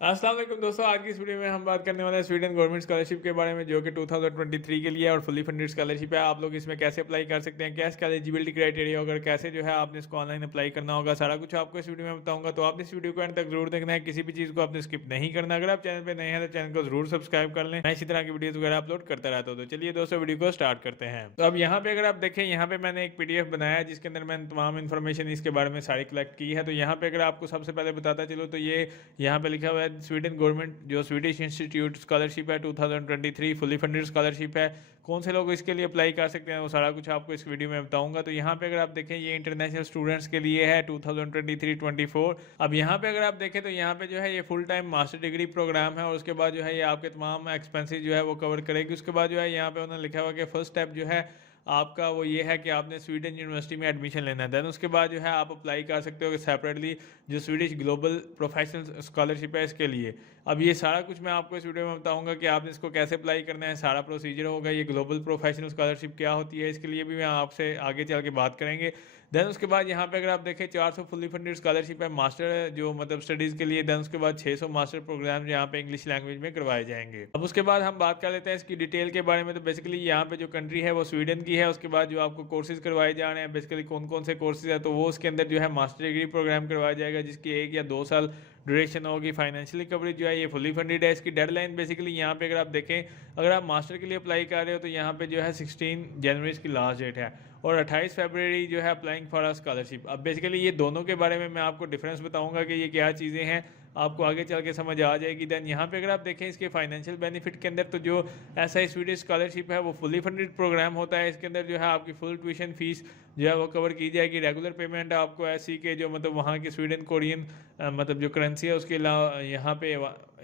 अस्सलाम वालेकुम दोस्तों, आज की इस वीडियो में हम बात करने वाले हैं स्वीडन गवर्नमेंट स्कॉलरशिप के बारे में, जो कि 2023 के लिए है और फुली फंडेड स्कॉलरशिप है। आप लोग इसमें कैसे अप्लाई कर सकते हैं, क्या इसका एलिजिबिलिटी क्राइटेरिया होगा, कैसे जो है आपने इसको ऑनलाइन अप्लाई करना होगा, सारा कुछ आपको इस वीडियो में बताऊंगा। तो आपने इस वीडियो को एंड तक जरूर देखना है, किसी भी चीज़ को आपने स्किप नहीं करना। अगर आप चैनल पर नए हैं तो चैनल को जरूर सब्सक्राइब कर लें, मैं इसी तरह की वीडियोज वगैरह अपलोड करता रहता हूँ। तो चलिए दोस्तों, वीडियो को स्टार्ट करते हैं। तो अब यहाँ पे अगर आप देखें, यहाँ पे मैंने एक PDF बनाया है जिसके अंदर मैंने तमाम इन्फॉर्मेशन इसके बारे में सारी कलेक्ट की है। तो यहाँ पे अगर आपको सबसे पहले बताता चलो तो ये यहाँ पे लिखा हुआ है स्वीडन गवर्नमेंट जो स्वीडिश इंस्टीट्यूट स्कॉलरशिप है 2023 फुली फंडेड स्कॉलरशिप है। कौन से लोग इसके लिए अप्लाई कर सकते हैं वो सारा कुछ आपको इस वीडियो में बताऊंगा। तो यहाँ पे अगर आप देखें, ये इंटरनेशनल स्टूडेंट्स के लिए है 2023-24। अब यहाँ पे अगर आप देखें तो यहाँ पे जो है ये full time master degree program है और उसके बाद जो है ये आपके तमाम एक्सपेंसेस जो है वो कवर करेगी। उसके बाद जो है यहाँ पे उन्होंने लिखा हुआ कि फर्स्ट स्टेप जो है आपका वो ये है कि आपने स्वीडन यूनिवर्सिटी में एडमिशन लेना है। देन उसके बाद जो है आप अप्लाई कर सकते हो सेपरेटली जो स्वीडिश ग्लोबल प्रोफेशनल स्कॉलरशिप है इसके लिए। अब ये सारा कुछ मैं आपको इस वीडियो में बताऊंगा कि आपने इसको कैसे अप्लाई करना है, सारा प्रोसीजर होगा। ये ग्लोबल प्रोफेशनल स्कॉलरशिप क्या होती है इसके लिए भी मैं आपसे आगे चल के बात करेंगे। देन उसके बाद यहाँ पे अगर आप देखें 400 फुली फंडेड स्कॉलरशिप है मास्टर जो मतलब स्टडीज़ के लिए। देन उसके बाद 600 मास्टर प्रोग्राम यहाँ पे इंग्लिश लैंग्वेज में करवाए जाएंगे। अब उसके बाद हम बात कर लेते हैं इसकी डिटेल के बारे में। तो बेसिकली यहाँ पे जो कंट्री है वो स्वीडन की है। उसके बाद जो आपको कोर्सेज करवाए जा रहे हैं, बेसिकली कौन कौन से कोर्सेज है, तो वो उसके अंदर जो है मास्टर डिग्री प्रोग्राम करवाया जाएगा जिसकी 1 या 2 साल ड्यूरेशन होगी। फाइनेंशियली कवरेज जो है ये फुली फंडेड है। इसकी डेडलाइन बेसिकली यहाँ पे अगर आप देखें, अगर आप मास्टर के लिए अप्लाई कर रहे हो तो यहाँ पे जो है 16 जनवरी इसकी लास्ट डेट है और 28 फरवरी जो है अप्लाइंग फॉर अ स्कॉलरशिप। अब बेसिकली ये दोनों के बारे में मैं आपको डिफरेंस बताऊंगा कि ये क्या चीज़ें हैं, आपको आगे चल के समझ आ जाएगी। देन यहाँ पे अगर आप देखें इसके फाइनेंशियल बेनिफिट के अंदर, तो जो ऐसा स्वीडिश स्कॉलरशिप है वो फुली फंडेड प्रोग्राम होता है। इसके अंदर जो है आपकी फुल ट्यूशन फीस जो है वो कवर की जाएगी। रेगुलर पेमेंट आपको ऐसी के जो मतलब वहाँ की स्वीडन कोरियन मतलब जो करेंसी है उसके अलावा यहाँ पे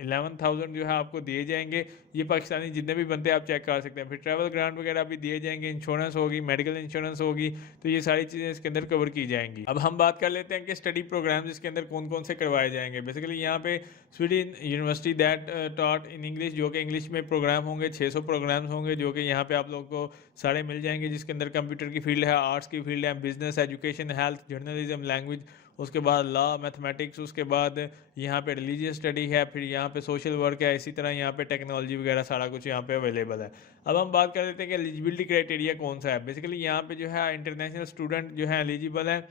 11,000 जो है आपको दिए जाएंगे। ये पाकिस्तानी जितने भी बनते हैं आप चेक कर सकते हैं। फिर ट्रैवल ग्रांट वगैरह भी दिए जाएंगे, इंश्योरेंस होगी, मेडिकल इंश्योरेंस होगी, तो ये सारी चीज़ें इसके अंदर कवर की जाएंगी। अब हम बात कर लेते हैं कि स्टडी प्रोग्राम्स इसके अंदर कौन कौन से करवाए जाएंगे। बेसिकली यहाँ पे Sweden university that taught in English, जो कि इंग्लिश में प्रोग्राम होंगे, 600 प्रोग्राम्स होंगे जो कि यहाँ पे आप लोगों को सारे मिल जाएंगे, जिसके अंदर कंप्यूटर की फील्ड है, आर्ट्स की फील्ड है, business, education, health, journalism, language, उसके बाद लॉ, मैथमेटिक्स, उसके बाद यहाँ पे रिलीजियस स्टडी है, फिर यहाँ पे सोशल वर्क है, इसी तरह यहाँ पे टेक्नोलॉजी वगैरह सारा कुछ यहाँ पे अवेलेबल है। अब हम बात कर लेते हैं कि एलिजिबिलिटी क्राइटेरिया कौन सा है। बेसिकली यहाँ पे जो है इंटरनेशनल स्टूडेंट जो है एलिजिबल है।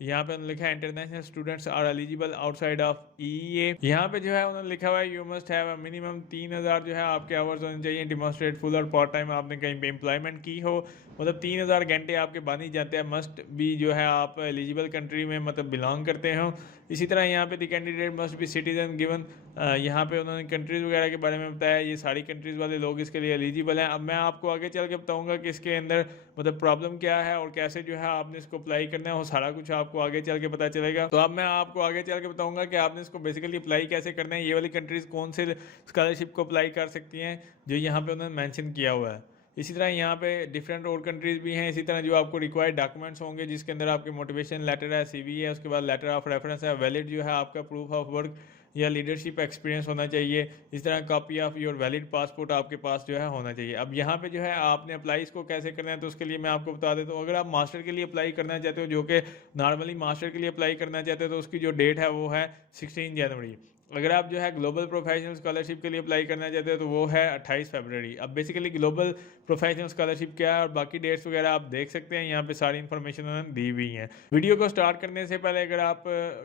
यहाँ पे उन्होंने लिखा है international students are eligible outside of EEA। यहाँ पे जो है उन्होंने लिखा हुआ है यू मस्ट हैव मिनिमम 3,000 जो है आपके आवर्स होने चाहिए डिमॉन्स्ट्रेट फुल और पार्ट टाइम आपने कहीं पे एम्प्लॉयमेंट की हो, मतलब 3,000 घंटे आपके बन ही जाते हैं। मस्ट भी जो है आप एलिजिबल कंट्री में मतलब बिलोंग करते हो। इसी तरह यहाँ पे the candidate must be citizen given, यहाँ पे उन्होंने कंट्रीज़ वगैरह के बारे में बताया, ये सारी कंट्रीज़ वाले लोग इसके लिए एलिजिबल हैं। अब मैं आपको आगे चल के बताऊँगा कि इसके अंदर मतलब प्रॉब्लम क्या है और कैसे जो है आपने इसको अप्लाई करना है, वो सारा कुछ आपको आगे चल के पता चलेगा। तो अब मैं आपको आगे चल के बताऊँगा कि आपने इसको बेसिकली अप्लाई कैसे करना है, ये वाली कंट्रीज़ कौन से स्कॉलरशिप को अप्लाई कर सकती हैं जो यहाँ पे उन्होंने मैंशन किया हुआ है। इसी तरह यहाँ पे डिफरेंट और कंट्रीज़ भी हैं। इसी तरह जो आपको रिक्वायर्ड डॉक्यूमेंट्स होंगे जिसके अंदर आपके मोटिवेशन लेटर है, CV है, उसके बाद लेटर ऑफ रेफरेंस है, वैलिड जो है आपका प्रूफ ऑफ वर्क या लीडरशिप एक्सपीरियंस होना चाहिए। इस तरह copy of your valid passport आपके पास जो है होना चाहिए। अब यहाँ पे जो है आपने अप्लाई इसको कैसे करना है, तो उसके लिए मैं आपको बता देता हूँ। अगर आप मास्टर के लिए अप्लाई करना चाहते हो, जो कि नॉर्मली मास्टर के लिए अप्लाई करना चाहते हो, तो उसकी जो डेट है वो है 16 जनवरी। अगर आप जो है ग्लोबल प्रोफेशनल स्कॉलरशिप के लिए अप्लाई करना चाहते हो तो वो है 28 फरवरी। अब बेसिकली ग्लोबल प्रोफेशनल स्कॉलरशिप क्या है और बाकी डेट्स वगैरह आप देख सकते हैं, यहाँ पे सारी इन्फॉर्मेशन उन्होंने दी हुई है। वीडियो को स्टार्ट करने से पहले अगर आप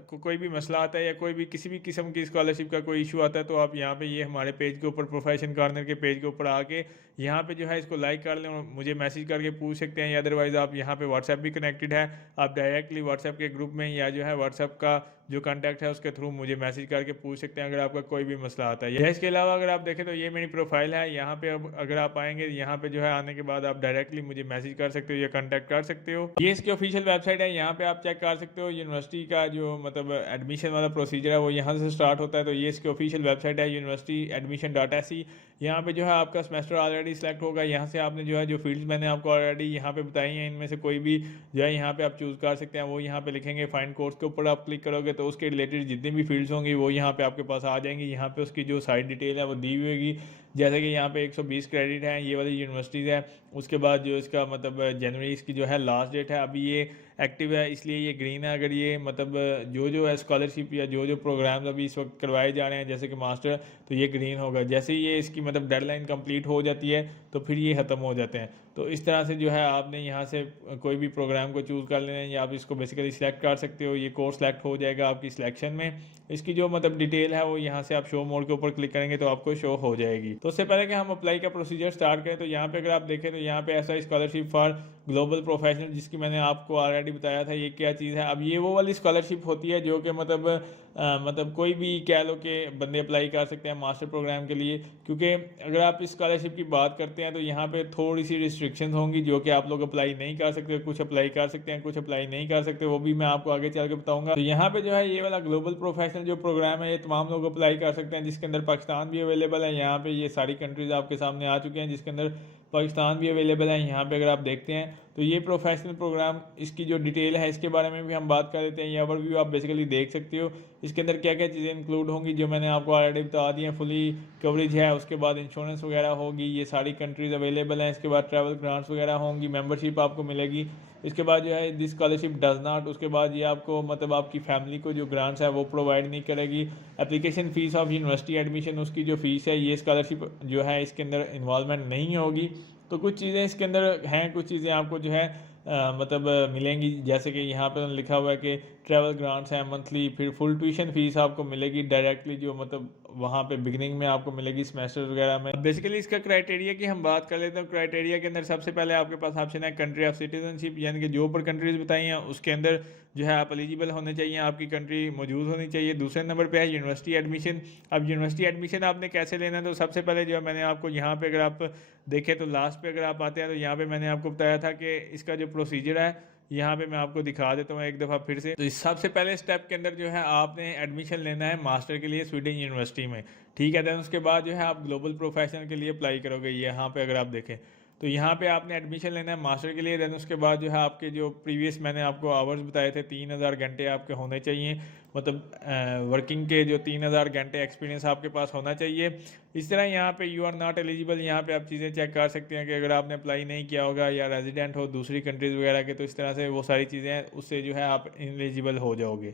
को कोई भी मसला आता है या कोई भी किसी भी किस्म की स्कॉलरशिप का कोई इशू आता है, तो आप यहाँ पे ये हमारे पेज के ऊपर प्रोफेशन कॉर्नर के पेज के ऊपर आके यहाँ पे जो है इसको लाइक कर लें और मुझे मैसेज करके पूछ सकते हैं, या अदरवाइज़ आप यहाँ पे व्हाट्सएप भी कनेक्टेड है, आप डायरेक्टली व्हाट्सएप के ग्रुप में या जो है व्हाट्सएप का जो कॉन्टैक्ट है उसके थ्रू मुझे मैसेज करके पूछ सकते हैं अगर आपका कोई भी मसला आता है। या इसके अलावा अगर आप देखें तो ये मेरी प्रोफाइल है, यहाँ पे अब अगर आप आएंगे यहाँ पे जो है आने के बाद आप डायरेक्टली मुझे मैसेज कर सकते हो या कॉन्टैक्ट कर सकते हो। ये इसकी ऑफिशियल वेबसाइट है, यहाँ पे आप चेक कर सकते हो। यूनिवर्सिटी का जो मतलब एडमिशन वाला प्रोसीजर है वो यहाँ से स्टार्ट होता है। तो ये इसकी ऑफिशियल वेबसाइट है universityadmission.se। यहाँ पे जो है आपका सेमेस्टर ऑलरेडी सिलेक्ट होगा। यहाँ से आपने जो है जो फील्ड्स मैंने आपको ऑलरेडी यहाँ पे बताई हैं, इनमें से कोई भी जो है यहाँ पे आप चूज़ कर सकते हैं। वो यहाँ पे लिखेंगे फाइंड कोर्स के ऊपर आप क्लिक करोगे तो उसके रिलेटेड जितनी भी फील्ड्स होंगी वो यहाँ पे आपके पास आ जाएंगी। यहाँ पे उसकी जो साइड डिटेल है वो दी हुई होगी, जैसे कि यहाँ पे 120 क्रेडिट हैं, ये वाली यूनिवर्सिटीज़ है। उसके बाद जो इसका मतलब जनवरी इसकी जो है लास्ट डेट है। अभी ये एक्टिव है, इसलिए ये ग्रीन है। अगर ये मतलब जो जो है स्कॉलरशिप या जो जो प्रोग्राम्स अभी इस वक्त करवाए जा रहे हैं जैसे कि मास्टर, तो ये ग्रीन होगा। जैसे ही ये इसकी मतलब डेडलाइन कंप्लीट हो जाती है तो फिर ये ख़त्म हो जाते हैं। तो इस तरह से जो है आपने यहाँ से कोई भी प्रोग्राम को चूज़ कर लेना है या आप इसको बेसिकली सिलेक्ट कर सकते हो। ये कोर्स सेलेक्ट हो जाएगा आपकी सिलेक्शन में। इसकी जो मतलब डिटेल है वो यहाँ से आप शो मोड के ऊपर क्लिक करेंगे तो आपको शो हो जाएगी। तो उससे पहले कि हम अप्लाई का प्रोसीजर स्टार्ट करें, तो यहाँ पे अगर आप देखें तो यहाँ पे ऐसा स्कॉलरशिप फॉर ग्लोबल प्रोफेशनल, जिसकी मैंने आपको ऑलरेडी बताया था ये क्या चीज़ है। अब ये वो वाली स्कॉलरशिप होती है जो कि मतलब कोई भी कह लो कि बंदे अप्लाई कर सकते हैं मास्टर प्रोग्राम के लिए। क्योंकि अगर आप इस स्कॉलरशिप की बात करते हैं तो यहाँ पे थोड़ी सी रिस्ट्रिक्शंस होंगी जो कि आप लोग अप्लाई नहीं कर सकते। कुछ अप्लाई कर सकते हैं, कुछ अप्लाई नहीं कर सकते, वो भी मैं आपको आगे चल के बताऊंगा। तो यहाँ पे जो है ये वाला ग्लोबल प्रोफेशनल जो प्रोग्राम है ये तमाम लोग अप्लाई कर सकते हैं, जिसके अंदर पाकिस्तान भी अवेलेबल है। यहाँ पे ये सारी कंट्रीज आपके सामने आ चुके हैं जिसके अंदर पाकिस्तान भी अवेलेबल है। यहाँ पे अगर आप देखते हैं तो ये प्रोफेशनल प्रोग्राम, इसकी जो डिटेल है इसके बारे में भी हम बात कर लेते हैं। यहाँ पर भी आप बेसिकली देख सकते हो इसके अंदर क्या क्या चीज़ें इंक्लूड होंगी जो मैंने आपको ऑलरेडी बता दी हैं। फुली कवरेज है, उसके बाद इंश्योरेंस वगैरह होगी, ये सारी कंट्रीज़ अवेलेबल हैं। इसके बाद ट्रैवल ग्रांट्स वगैरह होंगी, मेंबरशिप आपको मिलेगी। इसके बाद जो है दिस स्कॉलरशिप डज नॉट, उसके बाद ये आपको मतलब आपकी फैमिली को जो ग्रांट्स है वो प्रोवाइड नहीं करेगी। Application fees of university admission, उसकी जो फ़ीस है ये स्कॉलरशिप जो है इसके अंदर इन्वॉल्वमेंट नहीं होगी। तो कुछ चीज़ें इसके अंदर हैं, कुछ चीज़ें आपको जो है मतलब मिलेंगी। जैसे कि यहाँ पे लिखा हुआ है कि ट्रैवल ग्रांट्स हैं मंथली, फिर फुल ट्यूशन फीस आपको मिलेगी डायरेक्टली जो मतलब वहाँ पे बिगनिंग में आपको मिलेगी सेमेस्टर वगैरह में। बेसिकली इसका क्राइटेरिया की हम बात कर लेते हैं। क्राइटेरिया के अंदर सबसे पहले आपके पास ऑप्शन है कंट्री ऑफ सिटीजनशिप, यानी कि जो ऊपर कंट्रीज बताई हैं उसके अंदर जो है आप एलिजिबल होने चाहिए, आपकी कंट्री मौजूद होनी चाहिए। दूसरे नंबर पे है यूनिवर्सिटी एडमिशन। अब यूनिवर्सिटी एडमिशन आपने कैसे लेना है, तो सबसे पहले जो है मैंने आपको यहाँ पे अगर आप देखें तो लास्ट पे अगर आप आते हैं तो यहाँ पे मैंने आपको बताया था कि इसका जो प्रोसीजर है यहाँ पे मैं आपको दिखा देता हूँ एक दफ़ा फिर से। तो इस सबसे पहले स्टेप के अंदर जो है आपने एडमिशन लेना है मास्टर के लिए स्वीडन यूनिवर्सिटी में, ठीक है। देन उसके बाद जो है आप ग्लोबल प्रोफेशनल के लिए अप्लाई करोगे। यहाँ पे अगर आप देखें तो यहाँ पे आपने एडमिशन लेना है मास्टर के लिए। देन उसके बाद जो है आपके जो प्रीवियस मैंने आपको आवर्स बताए थे 3000 घंटे आपके होने चाहिए, मतलब वर्किंग के जो 3000 घंटे एक्सपीरियंस आपके पास होना चाहिए। इस तरह यहाँ पे यू आर नॉट एलिजिबल, यहाँ पे आप चीज़ें चेक कर सकते हैं कि अगर आपने अप्लाई नहीं किया होगा या रेजिडेंट हो दूसरी कंट्रीज़ वगैरह के, तो इस तरह से वो सारी चीज़ें उससे जो है आप इनएलिजिबल हो जाओगे।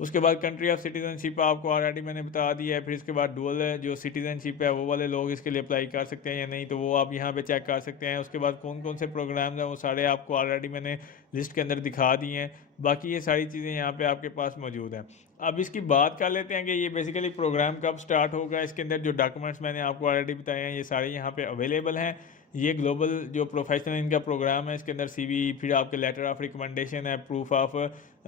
उसके बाद कंट्री ऑफ सिटीजनशिप आपको ऑलरेडी मैंने बता दिया है। फिर इसके बाद डुअल जो सिटीजनशिप है वो वाले लोग इसके लिए अप्लाई कर सकते हैं या नहीं, तो वो आप यहाँ पे चेक कर सकते हैं। उसके बाद कौन कौन से प्रोग्राम्स हैं वो सारे आपको ऑलरेडी मैंने लिस्ट के अंदर दिखा दिए हैं। बाकी ये सारी चीज़ें यहाँ पे आपके पास मौजूद हैं। अब इसकी बात कर लेते हैं कि ये बेसिकली प्रोग्राम कब स्टार्ट होगा। इसके अंदर जो डॉक्यूमेंट्स मैंने आपको ऑलरेडी बताए हैं ये सारे यहाँ पे अवेलेबल हैं। ये ग्लोबल जो प्रोफेशनल इनका प्रोग्राम है, इसके अंदर सीवी, फिर आपके लेटर ऑफ रिकमेंडेशन है, proof of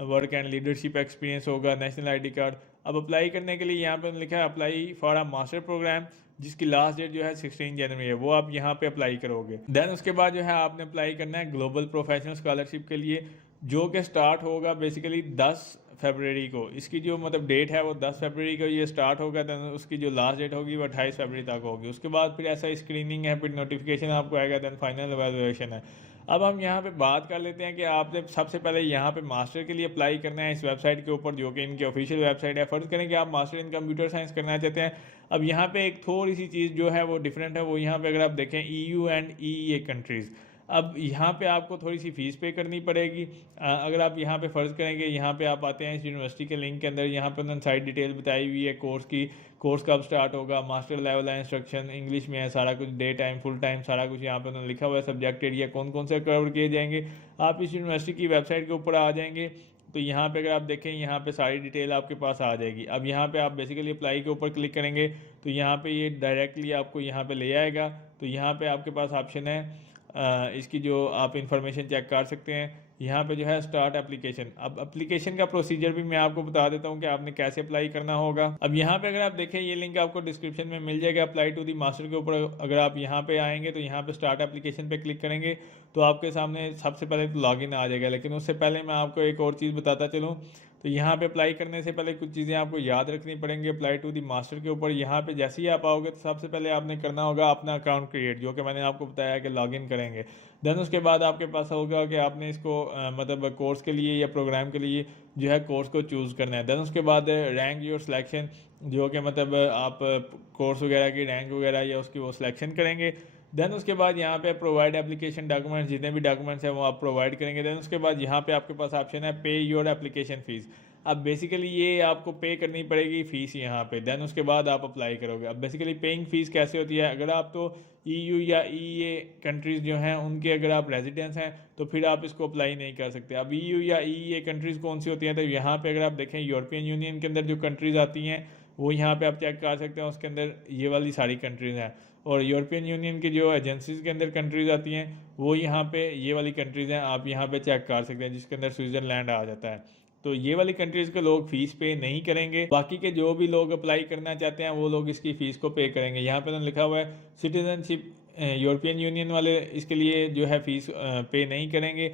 work and leadership experience होगा, नेशनल आईडी कार्ड। अब अप्लाई करने के लिए यहाँ पे लिखा है apply for a master program, जिसकी लास्ट डेट जो है 16 जनवरी है, वो आप यहाँ पे अप्लाई करोगे। देन उसके बाद जो है आपने अप्लाई करना है ग्लोबल प्रोफेशनल स्कॉलरशिप के लिए, जो कि स्टार्ट होगा बेसिकली 10 फरवरी को। इसकी जो मतलब डेट है वो 10 फरवरी को ये स्टार्ट होगा। देन उसकी जो लास्ट डेट होगी वो 28 फरवरी तक होगी। उसके बाद फिर ऐसा स्क्रीनिंग है, फिर नोटिफिकेशन आपको आएगा, देन फाइनल एवेलुएशन है। अब हम यहाँ पे बात कर लेते हैं कि आपने सबसे पहले यहाँ पे मास्टर के लिए अप्लाई करना है इस वेबसाइट के ऊपर, जो कि इनकी ऑफिशियल वेबसाइट है। फ़र्ज़ करें कि आप मास्टर इन कंप्यूटर साइंस करना चाहते हैं। अब यहाँ पे एक थोड़ी सी चीज़ जो है वो डिफरेंट है, वो यहाँ पे अगर आप देखें EU एंड EEA कंट्रीज़, अब यहाँ पे आपको थोड़ी सी फ़ीस पे करनी पड़ेगी। अगर आप यहाँ पे फ़र्ज़ करेंगे, यहाँ पे आप आते हैं इस यूनिवर्सिटी के लिंक के अंदर, यहाँ पे उन्होंने साइड डिटेल बताई हुई है कोर्स की, कोर्स कब स्टार्ट होगा, मास्टर लेवल है, इंस्ट्रक्शन इंग्लिश में है, सारा कुछ डे टाइम फुल टाइम सारा कुछ यहाँ पे उन्होंने लिखा हुआ है। सब्जेक्ट एरिया कौन कौन से कवर किए जाएंगे, आप इस यूनिवर्सिटी की वेबसाइट के ऊपर आ जाएंगे तो यहाँ पे अगर आप देखें यहाँ पे सारी डिटेल आपके पास आ जाएगी। अब यहाँ पे आप बेसिकली अप्लाई के ऊपर क्लिक करेंगे तो यहाँ पे ये डायरेक्टली आपको यहाँ पे ले आएगा। तो यहाँ पे आपके पास ऑप्शन है इसकी जो आप इंफॉर्मेशन चेक कर सकते हैं। यहाँ पे जो है स्टार्ट एप्लीकेशन। अब एप्लीकेशन का प्रोसीजर भी मैं आपको बता देता हूँ कि आपने कैसे अप्लाई करना होगा। अब यहाँ पे अगर आप देखें ये लिंक आपको डिस्क्रिप्शन में मिल जाएगा, अप्लाई टू दी मास्टर के ऊपर अगर आप यहाँ पे आएंगे तो यहाँ पे स्टार्ट एप्लीकेशन पे क्लिक करेंगे तो आपके सामने सबसे पहले तो लॉगिन आ जाएगा। लेकिन उससे पहले मैं आपको एक और चीज़ बताता चलूँ, तो यहाँ पे अप्लाई करने से पहले कुछ चीज़ें आपको याद रखनी पड़ेंगी। अप्लाई टू दी मास्टर के ऊपर यहाँ पे जैसे ही आप आओगे तो सबसे पहले आपने करना होगा अपना अकाउंट क्रिएट, जो कि मैंने आपको बताया कि लॉगिन करेंगे। देन उसके बाद आपके पास होगा कि आपने इसको मतलब कोर्स के लिए या प्रोग्राम के लिए जो है कोर्स को चूज़ करना है। देन उसके बाद रैंक योर सिलेक्शन, जो कि मतलब आप कोर्स वगैरह की रैंक वगैरह या उसकी वो सिलेक्शन करेंगे। देन उसके बाद यहाँ पे प्रोवाइड एप्लीकेशन डॉक्यूमेंट्स, जितने भी डॉक्यूमेंट्स हैं वो आप प्रोवाइड करेंगे। देन उसके बाद यहाँ पे आपके पास ऑप्शन है पे योर एप्लीकेशन फ़ीस। अब बेसिकली ये आपको पे करनी पड़ेगी फ़ीस यहाँ पे। देन उसके बाद आप अप्लाई करोगे। अब बेसिकली पेइंग फ़ीस कैसे होती है, अगर आप तो EU या EEA कंट्रीज़ जो हैं उनके अगर आप रेजिडेंस हैं तो फिर आप इसको अप्लाई नहीं कर सकते। अब EU या EEA कंट्रीज़ कौन सी होती हैं, तो यहाँ पे अगर आप देखें यूरोपियन यूनियन के अंदर जो कंट्रीज़ आती हैं वो यहाँ पे आप चेक कर सकते हैं, उसके अंदर ये वाली सारी कंट्रीज़ हैं। और यूरोपियन यूनियन की जो एजेंसीज़ के अंदर कंट्रीज़ आती हैं वो यहाँ पे ये वाली कंट्रीज़ हैं, आप यहाँ पे चेक कर सकते हैं, जिसके अंदर स्विट्ज़रलैंड आ जाता है। तो ये वाली कंट्रीज़ के लोग फ़ीस पे नहीं करेंगे, बाकी के जो भी लोग अप्लाई करना चाहते हैं वो लोग इसकी फ़ीस को पे करेंगे। यहाँ पे तो लिखा हुआ है सिटीजनशिप यूरोपियन यूनियन वाले इसके लिए जो है फ़ीस पे नहीं करेंगे,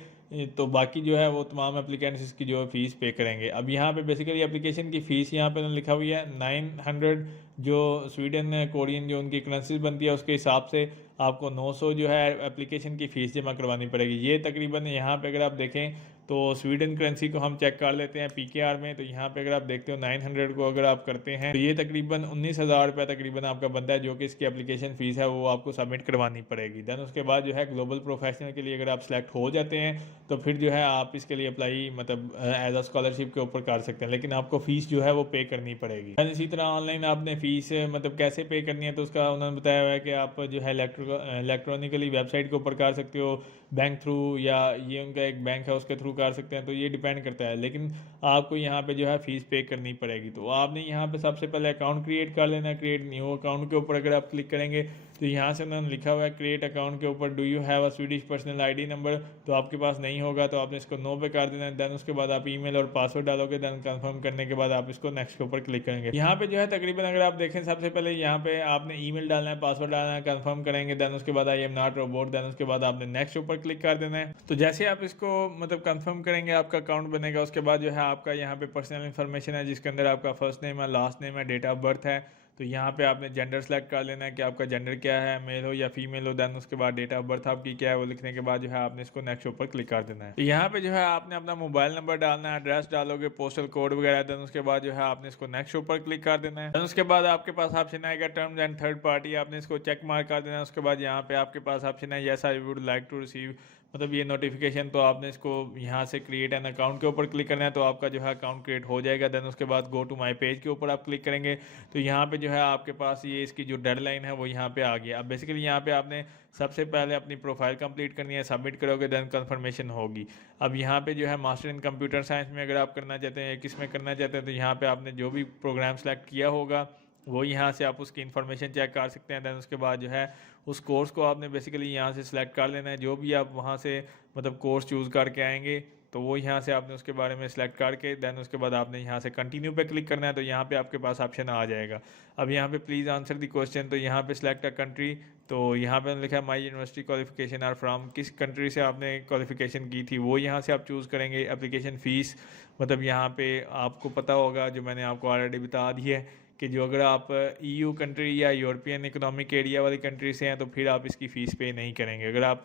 तो बाकी जो है वो तमाम एप्लीकेंट्स इसकी जो है फ़ीस पे करेंगे। अब यहाँ पे बेसिकली एप्लीकेशन की फ़ीस यहाँ पे लिखा हुई है 900, जो स्वीडन कोरियन जो उनकी करेंसीज बनती है उसके हिसाब से आपको 900 जो है एप्लीकेशन की फ़ीस जमा करवानी पड़ेगी। ये तकरीबन यहाँ पे अगर आप देखें तो स्वीडन करेंसी को हम चेक कर लेते हैं PKR में, तो यहाँ पे अगर आप देखते हो 900 को अगर आप करते हैं तो ये तकरीबन 19,000 रुपये तकरीबन आपका बनता है, जो कि इसकी एप्लीकेशन फ़ीस है वो आपको सबमिट करवानी पड़ेगी। देन उसके बाद जो है ग्लोबल प्रोफेशनल के लिए अगर आप सेलेक्ट हो जाते हैं तो फिर जो है आप इसके लिए अप्लाई मतलब एज अ स्कॉलरशिप के ऊपर कर सकते हैं, लेकिन आपको फ़ीस जो है वो पे करनी पड़ेगी। इसी तरह ऑनलाइन आपने फ़ीस मतलब कैसे पे करनी है, तो उसका उन्होंने बताया हुआ है कि आप जो है इलेक्ट्रॉनिकली वेबसाइट के ऊपर कर सकते हो, बैंक थ्रू, या ये उनका एक बैंक है उसके थ्रू कर सकते हैं, तो ये डिपेंड करता है। लेकिन आपको यहाँ पे जो है फ़ीस पे करनी पड़ेगी। तो आपने यहाँ पे सबसे पहले अकाउंट क्रिएट कर लेना है। क्रिएट न्यू अकाउंट के ऊपर अगर आप क्लिक करेंगे तो यहाँ से उन्होंने लिखा हुआ है क्रिएट अकाउंट के ऊपर do you have a Swedish personal ID number, तो आपके पास नहीं होगा तो आपने इसको नो पे कर देना है। देन उसके बाद आप ईमेल और पासवर्ड डालोगे। देन कंफर्म करने के बाद आप इसको नेक्स्ट के ऊपर क्लिक करेंगे। यहाँ पे जो है तकरीबन अगर आप देखें सबसे पहले यहाँ पे आपने ईमेल डालना है, पासवर्ड डालना है, कंफर्म करेंगे। देन उसके बाद I am not robot, then उसके बाद आपने नेक्स्ट ऊपर क्लिक कर देना है। तो जैसे आप इसको मतलब कंफर्म करेंगे आपका अकाउंट बनेगा। उसके बाद जो है आपका यहाँ पे पर्सनल इन्फॉर्मेशन है, जिसके अंदर आपका फर्स्ट नेम है, लास्ट नेम है, डेट ऑफ बर्थ है। तो यहाँ पे आपने जेंडर सेलेक्ट कर लेना है कि आपका जेंडर क्या है, मेल हो या फीमेल हो। देन उसके बाद डेट ऑफ बर्थ आपकी क्या है वो लिखने के बाद जो है आपने इसको नेक्स्ट ऊपर क्लिक कर देना है। तो यहाँ पे जो है आपने अपना मोबाइल नंबर डालना है, एड्रेस डालोगे, पोस्टल कोड वगैरह। देन उसके बाद जो है आपने इसको नेक्स्ट ऊपर क्लिक कर देना है। देन उसके बाद आपके पास ऑप्शन आएगा टर्म्स एंड थर्ड पार्टी, आपने इसको चेक मार्क कर देना है। उसके बाद यहाँ पे आपके पास ऑप्शन है yes I would like to receive, मतलब ये नोटिफिकेशन, तो आपने इसको यहाँ से क्रिएट एन अकाउंट के ऊपर क्लिक करना है, तो आपका जो है अकाउंट क्रिएट हो जाएगा। देन उसके बाद गो टू माय पेज के ऊपर आप क्लिक करेंगे तो यहाँ पे जो है आपके पास ये इसकी जो डेडलाइन है वो यहाँ पे आ गया। अब बेसिकली यहाँ पे आपने सबसे पहले अपनी प्रोफाइल कंप्लीट करनी है, सबमिट करोगे, देन कंफर्मेशन होगी। अब यहाँ पे जो है मास्टर इन कंप्यूटर साइंस में अगर आप करना चाहते हैं, किस में करना चाहते हैं, तो यहाँ पे आपने जो भी प्रोग्राम सेलेक्ट किया होगा वो यहाँ से आप उसकी इन्फॉर्मेशन चेक कर सकते हैं। देन उसके बाद जो है उस कोर्स को आपने बेसिकली यहाँ से सिलेक्ट कर लेना है। जो भी आप वहाँ से मतलब कोर्स चूज़ करके आएंगे तो वो यहाँ से आपने उसके बारे में सिलेक्ट करके देन उसके बाद आपने यहाँ से कंटिन्यू पे क्लिक करना है, तो यहाँ पे आपके पास ऑप्शन आ जाएगा। अब यहाँ पे प्लीज़ आंसर द क्वेश्चन, तो यहाँ पे सिलेक्ट अ कंट्री, तो यहाँ पे लिखा है my university qualification are from, किस कंट्री से आपने क्वालिफिकेशन की थी वो यहाँ से आप चूज़ करेंगे। एप्लीकेशन फ़ीस मतलब यहाँ पे आपको पता होगा, जो मैंने आपको ऑलरेडी बता दी है कि जो अगर आप EU कंट्री या यूरोपियन इकोनॉमिक एरिया वाली कंट्री से हैं तो फिर आप इसकी फ़ीस पे नहीं करेंगे। अगर आप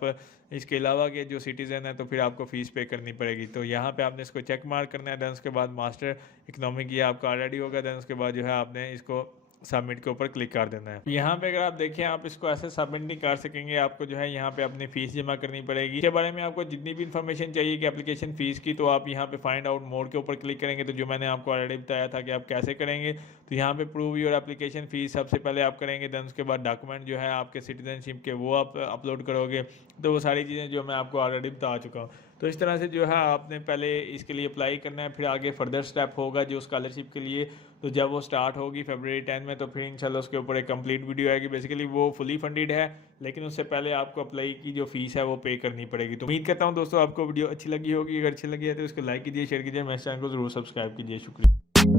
इसके अलावा के जो सिटीज़न है तो फिर आपको फ़ीस पे करनी पड़ेगी। तो यहाँ पे आपने इसको चेक मार्क करना है। देन उसके बाद मास्टर इकोनॉमिक ये आपका ऑलरेडी होगा। देन उसके बाद जो है आपने इसको सबमिट के ऊपर क्लिक कर देना है। यहाँ पे अगर आप देखें आप इसको ऐसे सबमिट नहीं कर सकेंगे, आपको जो है यहाँ पे अपनी फ़ीस जमा करनी पड़ेगी। इसके बारे में आपको जितनी भी इन्फॉर्मेशन चाहिए कि एप्लीकेशन फ़ीस की, तो आप यहाँ पे फाइंड आउट मोड के ऊपर क्लिक करेंगे। तो जो मैंने आपको ऑलरेडी बताया था कि आप कैसे करेंगे, तो यहाँ पे प्रूव योर एप्लीकेशन फ़ीस सबसे पहले आप करेंगे। देन उसके बाद डॉक्यूमेंट जो है आपके सिटीजनशिप के वो आप अपलोड करोगे। तो वो सारी चीज़ें जो मैं आपको ऑलरेडी बता चुका हूँ। तो इस तरह से जो है आपने पहले इसके लिए अप्लाई करना है, फिर आगे फर्दर स्टेप होगा जो स्कॉलरशिप के लिए। तो जब वो स्टार्ट होगी February 10 में, तो फिर इंशाल्लाह उसके ऊपर एक कंप्लीट वीडियो आएगी। बेसिकली वो फुली फंडेड है, लेकिन उससे पहले आपको अप्लाई की जो फीस है वो पे करनी पड़ेगी। तो उम्मीद करता हूँ दोस्तों आपको वीडियो अच्छी लगी होगी। अगर अच्छी लगी है तो इसको लाइक कीजिए, शेयर कीजिए, मेरे चैनल को जरूर सब्सक्राइब कीजिए। शुक्रिया।